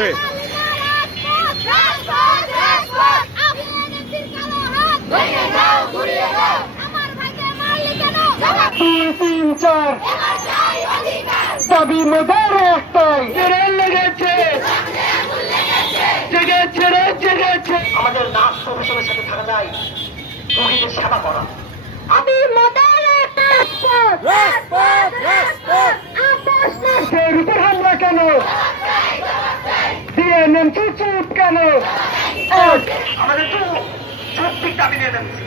রে তিন চার দাবি মোদের একটাই লেগেছে জেগেছে রে জেগেছে আমাদের নাচ প্রফেশনের সাথে থাকা যায়। রোগীদের সেবা করা। আমি মোদের কেন? ডিএনএম চুপ কেন? আমাদের তো সত্যি দাবি নিয়ে যাচ্ছে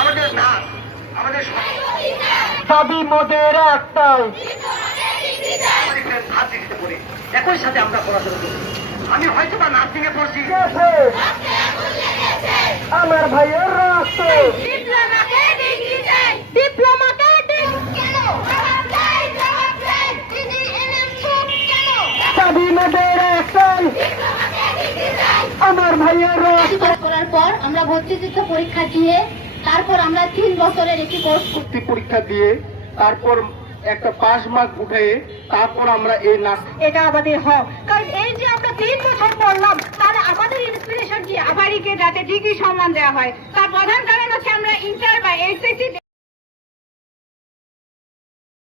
আমাদের নাচ আমাদের দাবি মোদের একটাই। হাত দিতে পড়ি একই সাথে আমরা পড়াশোনা করি। আমি হয়তো বা নার্সিং এ পড়ছি আমার ভাইয়ের রক্ত। দাবি মোদের আমার ভাইয়ের করার পর আমরা ভর্তিযুক্ত পরীক্ষা দিয়ে তারপর আমরা তিন বছরের একটি কোর্স ভর্তি পরীক্ষা দিয়ে তারপর একটা পাস মার্ক উঠে তারপর আমরা এই নাচ এটা আমাদের হক। কারণ এই যে আমরা তিন বছর পড়লাম তাহলে আমাদের ইন্সপিরেশন কি? আমাদেরকে যাতে ডিগ্রি সম্মান দেওয়া হয়? তার প্রধান কারণ হচ্ছে আমরা ইন্টার বা এইচএসসি